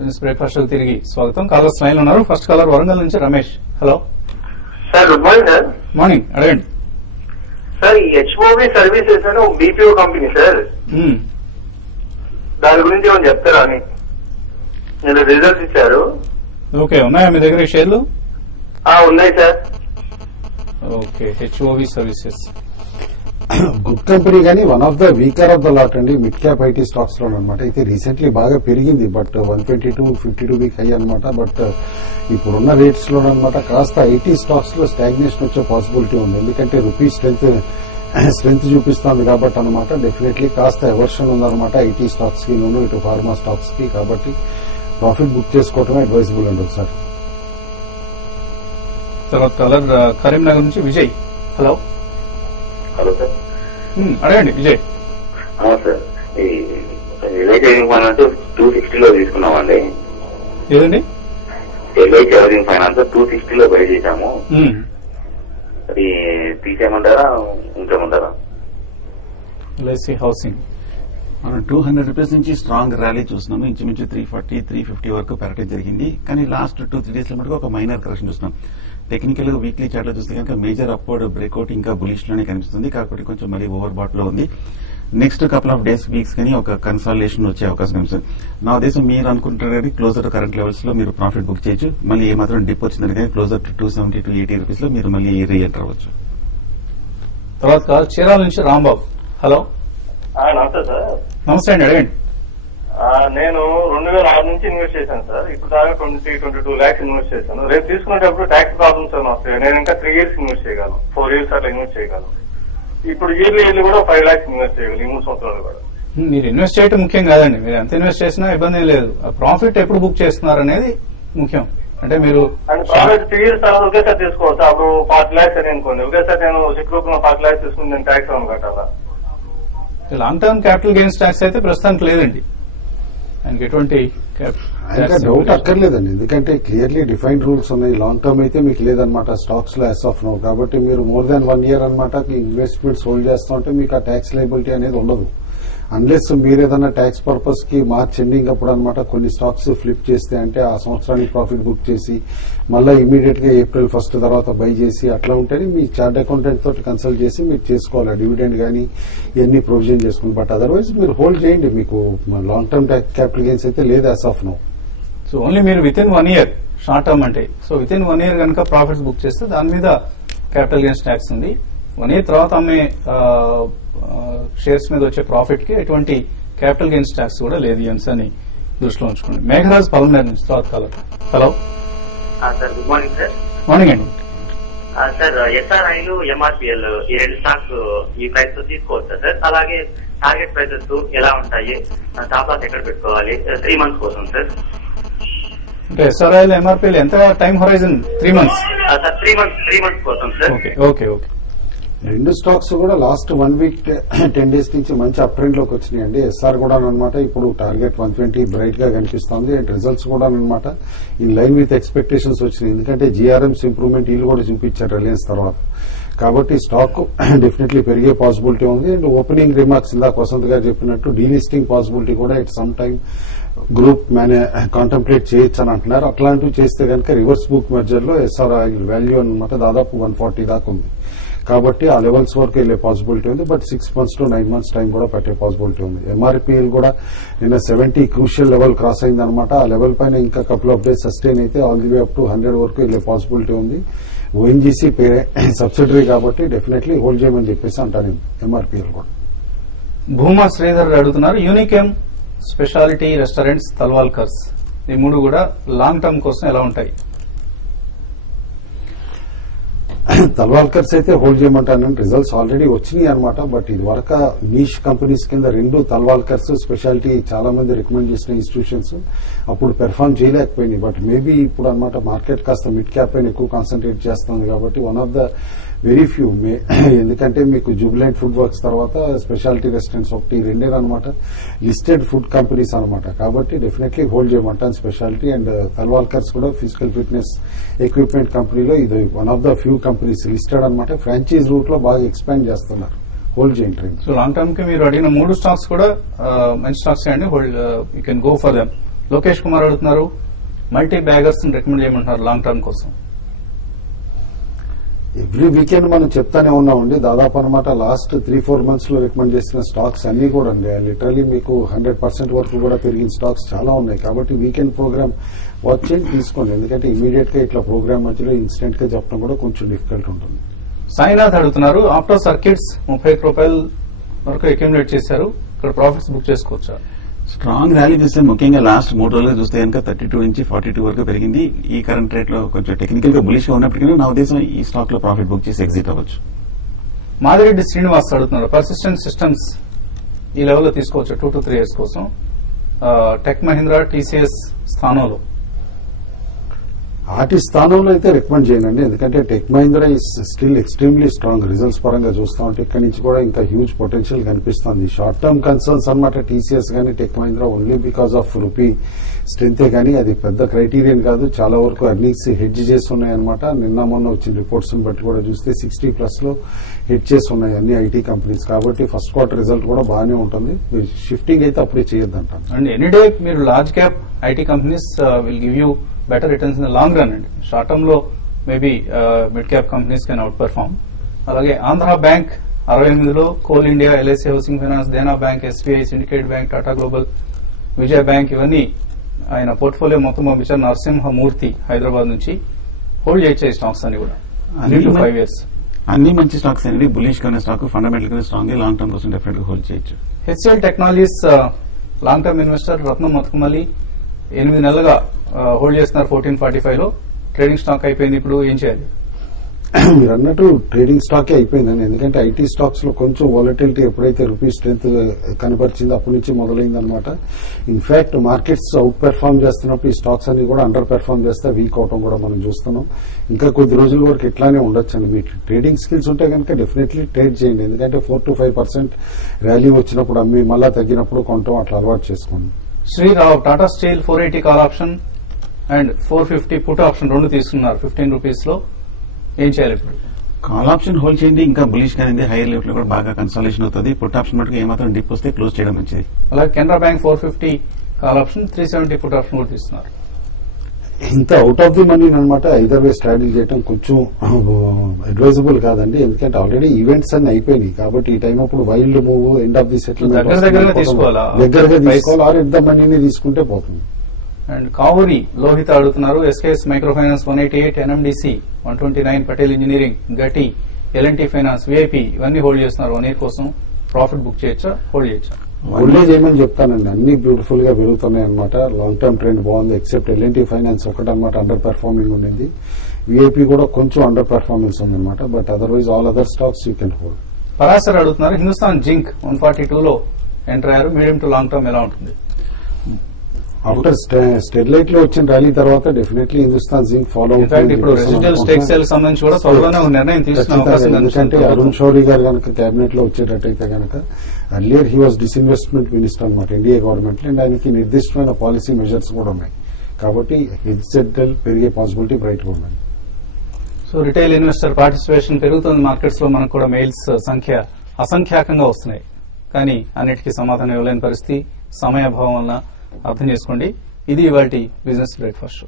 Business breakfast తిరిగి స్వాగతం. Callers line ఉన్నారు. ఫస్ట్ కాలర్ వరంగల్ నుంచి Ramesh. Hello sir, good morning sir. Morning, అడగండి సార్. ఈ హెచ్ఓబి సర్వీసెస్ అని ఒక బీపీఓ కంపెనీ సార్, దాని గురించి ఏమైనా చెప్తారా అని. నేను రిజల్ట్స్ ఇచ్చారు. ఓకే, ఉన్నాయా మీ దగ్గర షేర్లు? ఉన్నాయి sir. Okay, HOV services good company కానీ one of the weaker of the lot అండి మిడ్ క్యాప్ ఐటీ స్టాక్స్ లో అనమాట. అయితే రీసెంట్లీ బాగా పెరిగింది, బట్ 122-52 వీక్ హై అనమాట. బట్ ఇప్పుడున్న రేట్స్ లో అనమాట కాస్త ఐటీ స్టాక్స్ లో స్టాగ్నేషన్ వచ్చే పాసిబిలిటీ ఉంది. ఎందుకంటే రూపీ స్ట్రెంత్ చూపిస్తుంది కాబట్టి అనమాట. డెఫినెట్లీ కాస్త ఎవర్షన్ ఉందన్నమాట ఐటీ స్టాక్స్ కి, ఇటు ఫార్మా స్టాక్స్ కి. కాబట్టి ప్రాఫిట్ బుక్ చేసుకోవటమే అడ్వైజబుల్ అండి ఒకసారి. తర్వాత కలర్ కరీంనగర్ నుంచి విజయ్. Hello hello sir. అడగండి విజయ్. సార్, ఈ ఎల్ఐ సేవింగ్ ఫైనాన్స్ 260 లో తీసుకున్నామండి. ఏదండి? ఎల్ఐ సేవింగ్ ఫైనాన్స్ 260 లో బై చేశాము. అది తీసేయమంటారా, ఉంచమంటారా? ఎల్ఐసి హౌసింగ్ మనం 200 రూపీస్ నుంచి స్ట్రాంగ్ ర్యాలీ చూస్తున్నాము. ఇంచుమించు 340-350 వరకు పెరగడం జరిగింది. కానీ లాస్ట్ 2-3 డేస్ లో మటుకు ఒక మైనర్ కరెక్షన్ చూస్తున్నాం. టెక్నికల్ వీక్లీ చార్ట్ లో చూస్తే కనుక మేజర్ అప్వర్డ్ బ్రేక్అవుట్ ఇంకా బులిష్ లోనే కనిపిస్తుంది. కాకపోతే కొంచెం మరీ ఓవర్ బాట్ లో ఉంది. Next couple of days weeks కానీ ఒక కన్సాలిడేషన్ వచ్చే అవకాశం కనిపిస్తుంది. నా ఉద్దేశం మీరు అనుకుంటారు కానీ క్లోజర్ టు కరెంట్ లెవెల్స్ లో మీరు ప్రాఫిట్ బుక్ చేయొచ్చు. మళ్ళీ ఏమాత్రం డిప్ వచ్చిందని కానీ క్లోజర్ టు 270-80 రూపీస్ లో మీరు మళ్ళీ రీఎంటర్ అవ్వచ్చు. తర్వాత చీరాల నుంచి రాంబాబు. హలో నమస్తే సార్. నమస్తే అండి, అడగండి. నేను 2006 నుంచి ఇన్వెస్ట్ చేశాను సార్. ఇప్పుడు దాకా 22 lakhs ఇన్వెస్ట్ చేశాను. రేపు తీసుకునేటప్పుడు ట్యాక్స్ ప్రాబ్లమ్స్ అని వస్తాయి. నేను ఇంకా 3 years ఇన్వెస్ట్ చేయగలను, 4 years అట్లా ఇన్వెస్ట్ చేయగలను. ఇప్పుడు ఇయర్లీ కూడా 5 lakhs ఇన్వెస్ట్ చేయగలను ఈ 3 సంవత్సరాలు కూడా. మీరు ఇన్వెస్ట్ చేయడం ముఖ్యం కాదండి. మీరు ఎంత ఇన్వెస్ట్ చేసినా ఇబ్బంది లేదు. ప్రాఫిట్ ఎప్పుడు బుక్ చేస్తున్నారు అనేది ముఖ్యం. అంటే మీరు ప్రాఫిట్ 3 years తర్వాత ఒకేసారి తీసుకోవచ్చు. అప్పుడు 40 lakhs అని అనుకోండి. ఒకేసారి నేను చెక్ బుక్ 40 lakhs తీసుకుని నేను ట్యాక్స్ ఏమైనా కట్టాలా? Long term capital gains tax అయితే ప్రస్తుతానికి లేదండి. ఆయనకి ఎటువంటి డౌట్ అక్కర్లేదండి. ఎందుకంటే క్లియర్లీ డిఫైన్డ్ రూల్స్ ఉన్నాయి. లాంగ్ టర్మ్ అయితే మీకు లేదనమాట స్టాక్స్ లో యాజ్ ఆఫ్ నో. కాబట్టి మీరు మోర్ దాన్ 1 year అనమాట ఇన్వెస్ట్మెంట్స్ హోల్డ్ చేస్తూ ఉంటే మీకు ఆ ట్యాక్స్ లయబిలిటీ అనేది ఉండదు. అన్లెస్ మీరు ఏదైనా ట్యాక్స్ పర్పస్ కి మార్చ్ ఎండింగ్ అప్పుడు అనమాట కొన్ని స్టాక్స్ ఫ్లిప్ చేస్తే, అంటే ఆ సంవత్సరానికి ప్రాఫిట్ బుక్ చేసి మళ్ళీ ఇమీడియట్ గా April 1 తర్వాత బై చేసి అట్లా ఉంటేనే మీ చార్ట్ అకౌంటెంట్ తోటి కన్సల్ట్ చేసి మీరు చేసుకోవాలి డివిడెండ్ కానీ ఇవన్నీ ప్రొవిజన్ చేసుకుని. బట్ అదర్వైజ్ మీరు హోల్డ్ చేయండి. మీకు లాంగ్ టర్మ్ క్యాపిటల్ గెయిన్స్ అయితే లేదు as of now. So only మీరు within 1 year short term అంటే, సో విత్ ఇన్ 1 year కనుక ప్రాఫిట్స్ బుక్ చేస్తే దాని మీద క్యాపిటల్ గెయిన్స్ ట్యాక్స్ ఉంది. 1 year తర్వాత అమ్మే షేర్స్ మీద వచ్చే ప్రాఫిట్ కి ఎటువంటి క్యాపిటల్ గెయిన్స్ ట్యాక్స్ కూడా లేదు. ఈ అంశాన్ని దృష్టిలో ఉంచుకోండి. మేఘరాజ్ పల్మనేర్ నుంచి తర్వాత caller. Hello sir, good morning sir. Morning అండి. సార్, ఎస్ఆర్ఐలు ఎంఆర్పిఎల్ ఈ 2 స్టాక్స్ ఈ ప్రైస్ తో తీసుకోవచ్చా సార్? అలాగే టార్గెట్ ప్రైసెస్ ఎలా ఉంటాయి? టాప్ లాస్ ఎక్కడ పెట్టుకోవాలి? 3 months కోసం సార్. అంటే ఎస్ఆర్ఐలు ఎంఆర్పిఎల్ ఎంత time horizon? 3 months sir. 3 months కోసం సార్. Okay okay okay. రెండు స్టాక్స్ కూడా లాస్ట్ 1 week 10 days నుంచి మంచి అప్ ట్రెండ్ లోకి వచ్చినాయండి. ఎస్ఆర్ కూడా అనమాట ఇప్పుడు టార్గెట్ 120 బ్రైట్ గా కనిపిస్తుంది. అండ్ రిజల్ట్స్ కూడా అనమాట ఇన్ లైన్ విత్ ఎక్స్పెక్టేషన్స్ వచ్చినాయి. ఎందుకంటే జీఆర్ఎంస్ ఇంప్రూవ్మెంట్ వీళ్ళు కూడా చూపించారు రిలయన్స్ తర్వాత. కాబట్టి స్టాక్ డెఫినెట్లీ పెరిగే పాసిబిలిటీ ఉంది. అండ్ ఓపెనింగ్ రిమార్క్స్ ఇందాక వసంత్ గారు చెప్పినట్టు డీలిస్టింగ్ పాసిబిలిటీ కూడా it some time group contemplate చేయొచ్చు అని అంటున్నారు. అట్లాంటివి చేస్తే కనుక రివర్స్ బుక్ మెజర్ లో ఎస్ఆర్ వాల్యూ అనమాట దాదాపు 140 దాకా ఉంది. కాబట్టి ఆ లెవెల్స్ వరకు వెళ్లే పాసిబిలిటీ ఉంది. But 6 months to 9 months time కూడా పట్టే పాసిబిలిటీ ఉంది. ఎంఆర్పిఎల్ కూడా నిన్న 70 క్రూషియల్ లెవెల్ క్రాస్ అయిందనమాట. ఆ లెవెల్ పైన ఇంకా కపుల్ ఆఫ్ డేస్ సస్టైన్ అయితే all the way up to 100 వరకు వెళ్లే పాసిబిలిటీ ఉంది. ఓఎన్జీసీ సబ్సిడరీ కాబట్టి డెఫినెట్లీ హోల్డ్ చేయమని చెప్పేసి అంటాను ఎంఆర్పిఎల్ కూడా. భూమా శ్రీధర్ అడుగుతున్నారు, యూనికేమ్ స్పెషాలిటీ రెస్టారెంట్స్ తల్వాల్కర్స్ ఈ 3 కూడా లాంగ్ టర్మ్ కోసం ఎలా ఉంటాయి? తల్వాల్కర్స్ అయితే హోల్డ్ చేయమంటాను. రిజల్ట్స్ ఆల్రెడీ వచ్చినాయి అనమాట. బట్ ఇది వరకు నీష్ కంపెనీస్ కింద 2 తల్వాల్కర్స్ స్పెషాలిటీ చాలా మంది రికమెండ్ చేసిన ఇన్స్టిట్యూషన్స్ అప్పుడు పెర్ఫార్మ్ చేయలేకపోయినాయి. బట్ మేబీ ఇప్పుడు అనమాట మార్కెట్ కాస్త మిడ్ క్యాప్ పైన ఎక్కువ కాన్సన్ట్రేట్ చేస్తుంది కాబట్టి one of the very few ఎందుకంటే మీకు జూబిలెంట్ ఫుడ్ వర్క్స్ తర్వాత స్పెషాలిటీ రెస్టారెంట్స్ 2 అనమాట లిస్టెడ్ ఫుడ్ కంపెనీస్ అనమాట. కాబట్టి డెఫినెట్లీ హోల్డ్ చేయమంటాను స్పెషాలిటీ. అండ్ తల్వాల్కర్స్ కూడా ఫిజికల్ ఫిట్నెస్ ఎక్విప్మెంట్ కంపెనీలో ఇది one of the few companies listed అనమాట. ఫ్రాంచైజ్ రూట్ లో బాగా ఎక్స్పాండ్ చేస్తున్నారు. హోల్డ్ చేయండి. సో లాంగ్ టర్మ్ కి మీరు అడిగిన 3 స్టాక్స్ కూడా మంచి స్టాక్స్ అండి. Hold you can go for them. Lokesh Kumar అడుగుతున్నారు, మల్టీ బ్యాగర్స్ రికమెండ్ చేయమంటున్నారు లాంగ్ టర్మ్ కోసం. ఎవ్రీ వీకెండ్ మనం చెప్తానే ఉన్నామండి. దాదాపు అనమాట లాస్ట్ 3-4 months లో రికమెండ్ చేసిన స్టాక్స్ అన్ని కూడా అండి లిటరలీ మీకు 100% వరకు కూడా పెరిగిన స్టాక్స్ చాలా ఉన్నాయి. కాబట్టి వీకెండ్ ప్రోగ్రామ్ వాచ్ చేయండి, తీసుకోండి. ఎందుకంటే ఇమీడియట్ గా ఇట్లా ప్రోగ్రామ్ మధ్యలో ఇన్స్టెంట్ గా చెప్పడం కూడా కొంచెం డిఫికల్ట్ ఉంటుంది. సాయినాథ్ అడుగుతున్నారు, ఆప్టో సర్కిట్స్ 31 రూపాయల వరకు అక్యుములేట్ చేశారు, ఇక్కడ ప్రాఫిట్స్ బుక్ చేసుకోవచ్చా? స్ట్రాంగ్ ర్యాలీ చూస్తే ముఖ్యంగా లాస్ట్ 3 రోజులు చూస్తే కనుక 32 నుంచి 42 వరకు పెరిగింది. ఈ కరెంట్ రేట్ లో కొంచెం టెక్నికల్ గా బులిష్ గా ఉన్నప్పటికీ నా ఉద్దేశం ఈ స్టాక్ లో ప్రాఫిట్ బుక్ చేసి ఎగ్జిట్ అవ్వచ్చు. మాదిరెడ్డి శ్రీనివాస్ అడుగుతున్నారు, పర్సిస్టెంట్ సిస్టమ్స్ ఈ లెవెల్లో తీసుకోవచ్చు 2 to 3 years కోసం, టెక్ మహీంద్రా టీసీఎస్ స్థానంలో. వాటి స్థానంలో అయితే రికమెండ్ చేయండి. ఎందుకంటే tech Mahindra is still extremely strong. Results పరంగా చూస్తా ఉంటే ఇక్కడి నుంచి కూడా ఇంకా హ్యూజ్ పొటెన్షియల్ కనిపిస్తుంది. షార్ట్ టర్మ్ కన్సర్న్స్ అనమాట టీసీఎస్ కానీ tech Mahindra only because of rupee స్ట్రెంతే కానీ అది పెద్ద క్రైటీరియన్ కాదు. చాలా వరకు ఎర్నింగ్స్ హెడ్జ్ చేసి ఉన్నాయన్నమాట. నిన్న మొన్న వచ్చిన రిపోర్ట్స్ బట్టి కూడా చూస్తే 60+ లో హెడ్ చేసి ఉన్నాయి అన్ని ఐటీ కంపెనీస్. కాబట్టి ఫస్ట్ క్వార్టర్ రిజల్ట్ కూడా బాగానే ఉంటుంది. షిఫ్టింగ్ అయితే అప్పుడే చేయొద్దంటాను. అండ్ ఎనీ డే మీరు large cap IT companies will give you better returns in the long run అండి. షార్ట్ టర్మ్ లో maybe mid cap companies can outperform. అలాగే ఆంధ్ర బ్యాంక్ 68లో, coal India, LIC housing finance, Dena bank, SBI, syndicate bank, Tata global, Vijaya bank ఇవన్నీ ఆయన portfolio మొత్తం పంపించారు. నరసింహమూర్తి హైదరాబాద్ నుంచి hold చేయొచ్చే stocks అన్ని కూడా 3 to 5 years. అన్ని మంచి స్టాక్స్ అనేది బులిష్ గా స్టాక్, ఫండమెంటల్ గా స్ట్రాంగ్, లాంగ్ టర్మ్ కోసం డెఫినెట్ గా హోల్డ్ చేయొచ్చు. HCL technologies long term investor Ratnam Matukumalli 8 నెలలుగా హోల్డ్ చేస్తున్నారు 1445లో. ట్రేడింగ్ స్టాక్ అయిపోయింది, ఇప్పుడు ఏం చేయాలి? మీరు అన్నట్టు ట్రేడింగ్ స్టాకే అయిపోయిందండి. ఎందుకంటే ఐటీ స్టాక్స్ లో కొంచెం వాలటిలిటీ ఎప్పుడైతే రూపీ స్ట్రెంత్ కనపరిచిందో అప్పటి నుంచి మొదలైందనమాట. ఇన్ఫాక్ట్ మార్కెట్స్ అవుట్ పెర్ఫార్మ్ చేస్తున్నప్పుడు ఈ స్టాక్స్ అన్ని కూడా అండర్ పెర్ఫార్మ్ చేస్తే వీక్ అవటం కూడా మనం చూస్తున్నాం. ఇంకా కొద్ది రోజుల వరకు ఇట్లానే ఉండొచ్చండి. మీ ట్రేడింగ్ స్కిల్స్ ఉంటే కనుక డెఫినెట్లీ ట్రేడ్ చేయండి. ఎందుకంటే 4 to 5% ర్యాలీ వచ్చినప్పుడు అమ్మి మళ్ళా తగ్గినప్పుడు కొంటాం, అట్లా అలవాటు చేసుకోండి. Sri Rao Tata steel 480 call option and 450 put option 2 తీసుకున్నారు 15 రూపీస్ లో. ఏం చేయాలి ఇప్పుడు? కాల్ ఆప్షన్ హోల్డ్ చేయండి. ఇంకా బులిష్ గా హైయర్ లెవెల్ లో కూడా బాగా కన్సల్టేషన్ అవుతుంది. పుట్ ఆప్షన్ మటుకు ఏమాత్రం డిప్ వస్తే క్లోజ్ చేయడం మంచిది. అలాగే Canara bank 450 call option, 370 put option కూడా తీస్తున్నారు. ఇంత అవుట్ ఆఫ్ ది మనీ అనమాట. ఐదర్ వే స్ట్రాటజీ చేయడం కొంచెం అడ్వైజబుల్ కాదండి. ఎందుకంటే ఆల్రెడీ ఈవెంట్స్ అన్ని అయిపోయినాయి. కాబట్టి ఈ టైం అప్పుడు wild move, end of the settlement దగ్గరగా తీసుకోవాలా? దగ్గరగా తీసుకోవాలి. ఆర్ ఎట్ ద మనీని తీసుకుంటే పోతుంది. అండ్ కావూరి లోహిత అడుగుతున్నారు, SKS micro finance 188, NMDC 129, Patel engineering, Gati, L&T finance, VIP ఇవన్నీ హోల్డ్ చేస్తున్నారు 1 year కోసం. ప్రాఫిట్ బుక్ చేయొచ్చా, హోల్డ్ చేయొచ్చా? హోల్డే చేయమని చెప్తానండి. అన్ని బ్యూటిఫుల్ గా పెరుగుతున్నాయి అనమాట. లాంగ్ టర్మ్ ట్రెండ్ బాగుంది. ఎక్సెప్ట్ ఎల్ఎన్టీ ఫైనాన్స్ ఒకటి అనమాట అండర్ పెర్ఫార్మింగ్ ఉండింది. విఐపి కూడా కొంచెం అండర్ పెర్ఫార్మెన్స్ ఉందన్నమాట. But otherwise all other stocks you can hold. Parashar అడుగుతున్నారు, హిందుస్థాన్ జింక్ 142లో ఎంటర్ అయ్యారు, మీడియం టు లాంగ్ టర్మ్ ఎలా ఉంటుంది? ఆఫ్టర్ స్టెరిలైట్ లో వచ్చిన ర్యాలీ తర్వాత డెఫినెట్లీ హిందుస్థాన్ జింక్ ఫాలో అవుతుంది. ఇప్పుడు రెసిడెన్షియల్ స్టేక్ సేల్ సంబంధించి కూడా త్వరలోనే ఒక నిర్ణయం తీసుకునే అవకాశం ఎందుకంటే అరుణ్ షౌరి గారు కనుక క్యాబినెట్ లో వచ్చేటట్టయితే కనుక earlier he was disinvestment minister అనమాట ఎన్డీఏ గవర్నమెంట్ లో. అండ్ ఆయనకి నిర్దిష్టమైన పాలసీ మెజర్స్ కూడా ఉన్నాయి. కాబట్టి హెచ్జెడ్ఎల్ పెరిగే పాసిబిలిటీ బ్రైట్ గా ఉన్నాయి. సో రిటైల్ ఇన్వెస్టర్ పార్టిసిపేషన్ పెరుగుతుంది మార్కెట్స్ లో. మనకు కూడా మెయిల్స్ సంఖ్య అసంఖ్యాకంగా వస్తున్నాయి, కానీ అన్నిటికీ సమాధానం ఇవ్వలేని పరిస్థితి, సమయాభావం వలన అర్థం చేసుకోండి. ఇది ఇవాల్టి బిజినెస్ బ్రేక్ఫాస్ట్ షో.